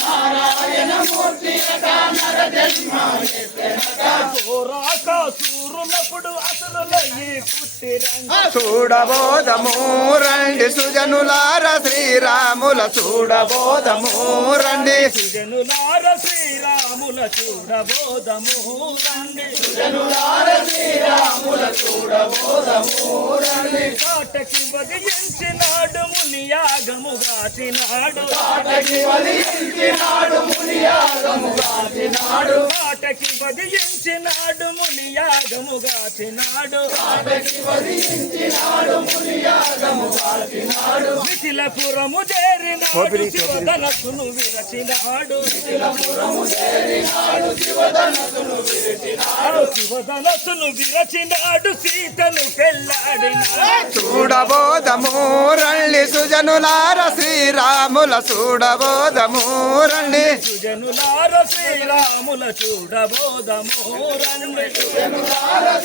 నారాయణ మూర్తి అట నర జన్మమెత్తెనట ఘోరాక సూరులప్పుడు అసలులయ్యి పుట్టిరంగ చూడబోదము రండి సుజనులార శ్రీరాముల చూడబోదము రండి సుజనులార శ్రీరాముల చూడబోదము రండి కాటకి వదిలించినాడు ముని యాగము గాచినాడు కాటకి వదిలించినాడు ముని యాగము గాచినాడు మిథిలపురము చేరినాడు శివధనస్సును విరచినాడు శివధనస్సును విరచినాడు సీతను పెళ్ళాడినాడు చూడబోదము రండి సుజనులార శ్రీరాముల చూడబోదము రండి సుజనులార శ్రీరాముల చూడబోదము రండి